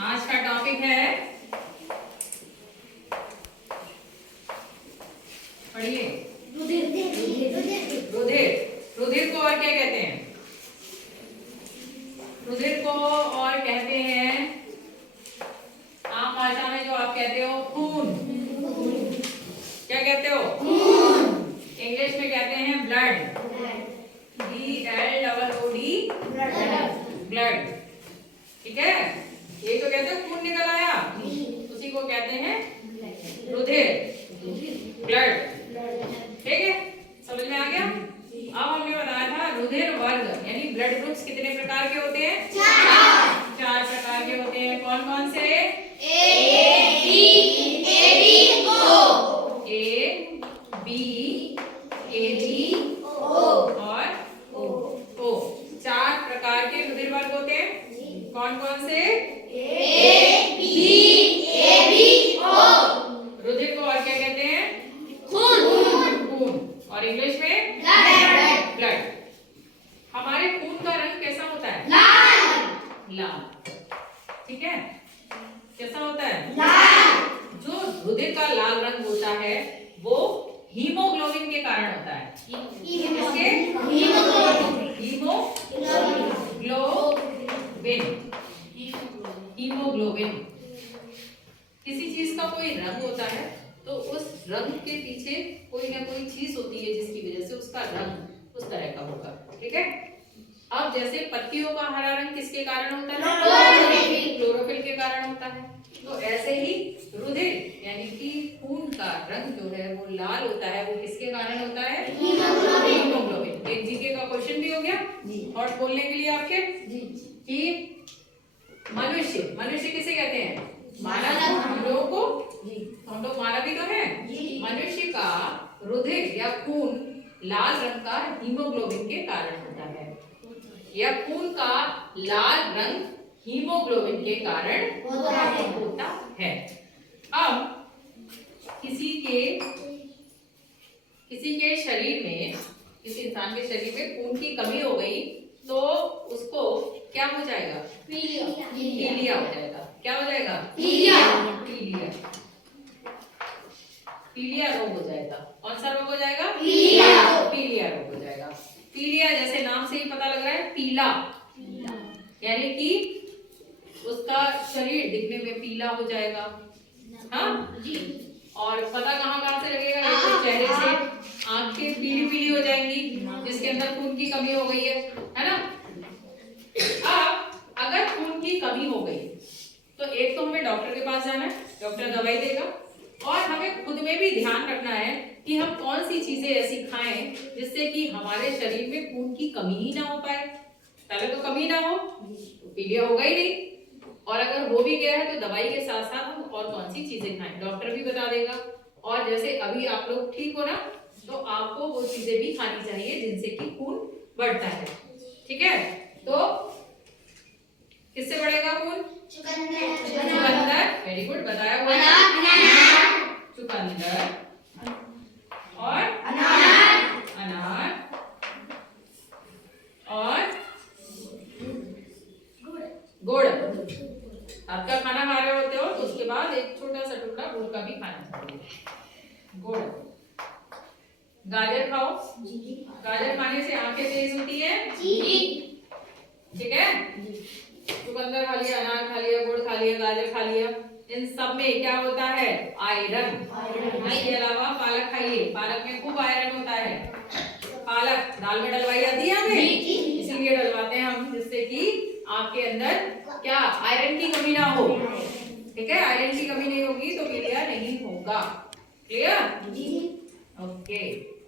आज का टॉपिक है, पढ़िए, रुधिर। रुधिर को और क्या कहते हैं? रुधिर को और कहते हैं आम भाषा में जो आप कहते हो खून। क्या कहते हो? इंग्लिश में कहते हैं ब्लड। BLOOD, blood. ठीक है, ये तो कहते हैं खून निकल आया, उसी को कहते हैं रुधिर, ब्लड। ठीक है, समझ में आ गया? अब हमने बताया था रुधिर वर्ग यानी ब्लड ग्रुप्स कितने प्रकार के होते हैं? चार प्रकार के होते हैं। कौन कौन से? और O। चार प्रकार के रुधिर वर्ग होते हैं। कौन कौन से? रुधिर को और क्या कहते हैं? खून। और इंग्लिश में ब्लड। हमारे खून का रंग कैसा होता है? लाल। ठीक है, कैसा होता है? जो रुधिर का लाल रंग होता है वो हीमोग्लोबिन के कारण होता है। किसके? हीमोग्लोबिन। किसी चीज का कोई रंग होता है तो उस रंग के पीछे कोई ना कोई चीज होती है जिसकी वजह से उसका रंग उस तरह का होगा। ठीक है, अब जैसे पत्तियों का हरा रंग किसके कारण होता है? क्लोरोफिल के कारण होता है। तो ऐसे ही रुधिर यानी कि खून का रंग जो है वो लाल होता है, वो किसके कारण होता है? हीमोग्लोबिन। एक जीके का क्वेश्चन भी हो गया और बोलने के लिए आपके कि मनुष्य किसे कहते हैं? मानव। हम लोगों को, हम लोग मानव ही तो है। मनुष्य का रुधिर या खून लाल रंग का हीमोग्लोबिन के कारण होता है, या खून का लाल रंग हीमोग्लोबिन के कारण होता है। अब किसी के शरीर में, किसी इंसान के शरीर में खून की कमी हो गई तो उसको क्या हो जाएगा? पीलिया हो जाएगा। क्या हो जाएगा? पीलिया रोग हो जाएगा। कौन सा रोग हो जाएगा? पीलिया रोग हो जाएगा। पीलिया जैसे नाम से ही पता लग रहा है, पीला यानी कि उसका शरीर दिखने में पीला हो जाएगा। हाँ, और पता कहाँ से लगेगा? चेहरे से आंखें पीली हो जाएंगी जिसके अंदर खून की कमी हो गई है ना? अब अगर खून की कमी हो गई तो एक तो हमें डॉक्टर के पास जाना है, डॉक्टर दवाई देगा, और हमें खुद में भी ध्यान रखना है कि हम कौन सी चीजें ऐसी खाएं जिससे कि हमारे शरीर में खून की कमी ही ना हो पाए। पहले तो कमी ना हो तो पीलिया होगा ही नहीं, और अगर हो भी गया है तो दवाई के साथ साथ हम और कौन सी चीजें खाएं डॉक्टर भी बता देगा। और जैसे अभी आप लोग ठीक हो ना, तो आपको वो चीजें भी खानी चाहिए जिनसे कि खून बढ़ता है। ठीक है, तो किससे बढ़ेगा खून? चुकंदर। वेरी गुड, बताया हुआ है। चुकंदर और अनार और गुड़। आपका खाना खा रहे होते हो तो उसके बाद एक छोटा सा टुकड़ा गुड़ का भी खाना चाहिए। गुड़। गाजर खाओ, गाजर खाने से आंखें तेज होती है। ठीक है, चुकंदर खा लिया, अनार खा लिया, गुड़ खा लिया, गाजर खा लिया, इन सब में क्या होता है? आयरन। इसके अलावा पालक खाइए, पालक में खूब आयरन होता है। पालक दाल में डलवाई जाती है हमें, इसीलिए डलवाते हैं हम, जिससे कि आपके अंदर क्या आयरन की कमी ना हो। ठीक है, आयरन की कमी नहीं होगी तो पीलिया नहीं होगा। क्लियर? ओके।